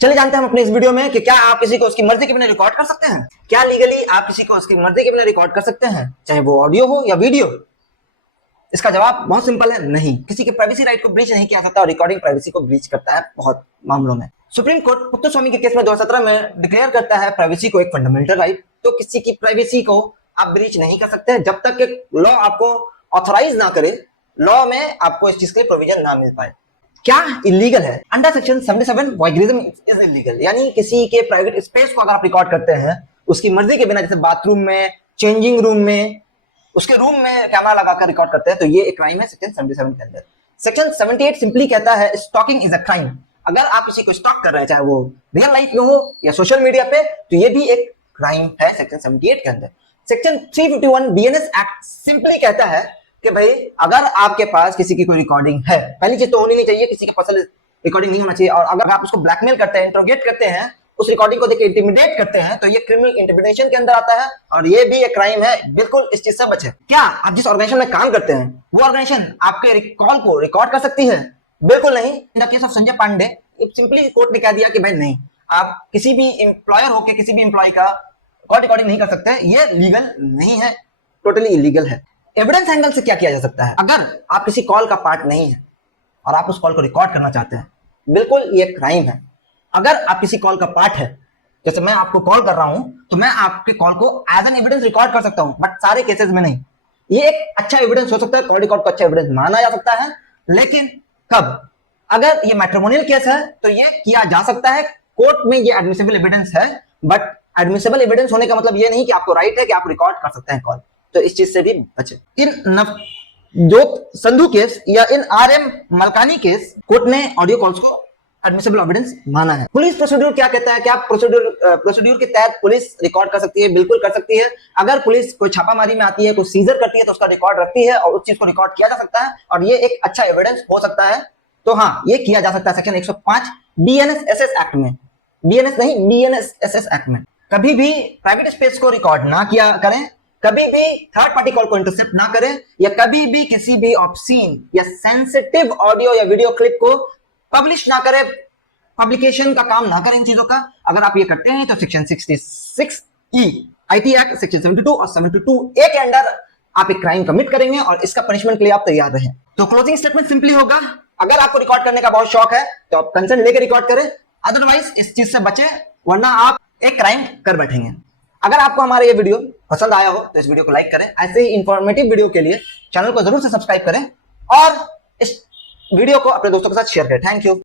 चलिए जानते हैं हम अपने इस वीडियो में कि क्या आप किसी को उसकी मर्जी के बिना रिकॉर्ड कर सकते हैं। क्या लीगली आप किसी को उसकी मर्जी के बिना रिकॉर्ड कर सकते हैं, चाहे वो ऑडियो हो या वीडियो? इसका जवाब बहुत सिंपल है, नहीं। किसी के प्राइवेसी राइट को ब्रीच नहीं किया जाता और रिकॉर्डिंग प्राइवेसी को ब्रीच करता है बहुत मामलों में। सुप्रीम कोर्ट पुत्तस्वामी के केस में 2017 में डिक्लेयर करता है प्राइवेसी को एक फंडामेंटल राइट। तो किसी की प्राइवेसी को आप ब्रीच नहीं कर सकते जब तक कि लॉ आपको ऑथराइज ना करे, लॉ में आपको इस चीज के लिए प्रोविजन ना मिल पाए। क्या इलीगल है? Under section 77 voyeurism is illegal, यानी किसी के प्राइवेट स्पेस को अगर आप रिकॉर्ड करते हैं उसकी मर्जी के बिना, जैसे बाथरूम में, चेंजिंग रूम में, उसके रूम में कैमरा लगाकर रिकॉर्ड करते हैं, तो ये एक क्राइम है सेक्शन 77 के अंदर। सेक्शन 78 सिंपली कहता है स्टॉकिंग इज अ क्राइम। अगर आप किसी को स्टॉक कर रहे हैं, चाहे वो रियल लाइफ में हो या सोशल मीडिया पे, तो ये भी एक क्राइम है सेक्शन 78 के अंदर। सेक्शन 351 बीएनएस एक्ट सिंपली कहता है कि भाई अगर आपके पास किसी की कोई रिकॉर्डिंग है, पहली चीज तो होनी नहीं चाहिए, किसी के पर्सनल रिकॉर्डिंग नहीं होना चाहिए। और अगर आप उसको ब्लैकमेल करते हैं, इंट्रोगेट करते हैं, उस रिकॉर्डिंग को देखकर इंटिमिडेट करते हैं, तो ये क्रिमिनल इंटिमिडेशन के अंदर आता है और ये भी एक क्राइम है। बिल्कुल इस चीज से बचें। क्या आप जिस ऑर्गेनाइजेशन में काम करते हैं वो ऑर्गेनाइजेशन आपके कॉल को रिकॉर्ड कर सकती है? बिल्कुल नहीं। In the case of Sanjay Pandey simply court ने कह दिया कि भाई नहीं, आप किसी भी एम्प्लॉयर होकर किसी भी एम्प्लॉय का कॉल रिकॉर्डिंग नहीं कर सकते, ये लीगल नहीं है, टोटली इलीगल है। एविडेंस एंगल से क्या किया जा सकता है? अगर आप किसी कॉल का पार्ट नहीं है और आप उस कॉल को रिकॉर्ड करना चाहते हैं, बिल्कुल ये क्राइम है। अगर आप किसी कॉल का पार्ट है, जैसे मैं आपको कॉल कर रहा हूं, तो मैं आपके कॉल को एज एन एविडेंस रिकॉर्ड कर सकता हूं, बट सारे केसेस में नहीं। ये एक अच्छा एविडेंस हो सकता है, कॉल रिकॉर्ड को अच्छा एविडेंस माना जा सकता है, लेकिन कब? अगर ये मैट्रिमोनियल केस है तो ये किया जा सकता है, कोर्ट में ये एडमिसिबल एविडेंस है, बट एडमिसिबल एविडेंस होने का मतलब ये नहीं कि आपको राइट है कि आप रिकॉर्ड कर सकते हैं कॉल। तो इस चीज से भी बचे। इन नवजोत संधू केस या इन आरएम मलकानी केस, कोर्ट ने ऑडियो कॉल्स को एडमिसिबल एविडेंस माना है। पुलिस प्रोसीड्यूर क्या कहता है? क्या प्रोसीड्यूर के तहत पुलिस रिकॉर्ड कर सकती है? बिल्कुल कर सकती है। अगर पुलिस कोई छापामारी में आती है, कोई सीजर करती है, तो उसका रिकॉर्ड रखती है और उस चीज को रिकॉर्ड किया जा सकता है और ये एक अच्छा एविडेंस हो सकता है। तो हाँ, ये किया जा सकता है सेक्शन 105 बीएनएसएस एक्ट में। बीएनएस नहीं, बीएनएसएस एक्ट में। कभी भी प्राइवेट स्पेस को रिकॉर्ड ना किया करें, कभी भी थर्ड पार्टी कॉल को इंटरसेप्ट ना करें, या कभी भी किसी भी ऑब्सीन या सेंसिटिव ऑडियो या वीडियो क्लिप को पब्लिश ना करें, पब्लिकेशन का काम ना करें इन चीजों का। अगर आप ये करते हैं तो section 66E IT act section 72 और 72A के अंडर आप एक क्राइम कमिट करेंगे और इसका पनिशमेंट के लिए आप तैयार रहें। तो क्लोजिंग स्टेटमेंट सिंपली होगा, अगर आपको रिकॉर्ड करने का बहुत शौक है तो आप कंसेंट लेकर रिकॉर्ड करें, अदरवाइज इस चीज से बचें, वरना आप एक क्राइम कर बैठेंगे। अगर आपको हमारा ये वीडियो पसंद आया हो तो इस वीडियो को लाइक करें। ऐसे ही इंफॉर्मेटिव वीडियो के लिए चैनल को जरूर से सब्सक्राइब करें और इस वीडियो को अपने दोस्तों के साथ शेयर करें। Thank you.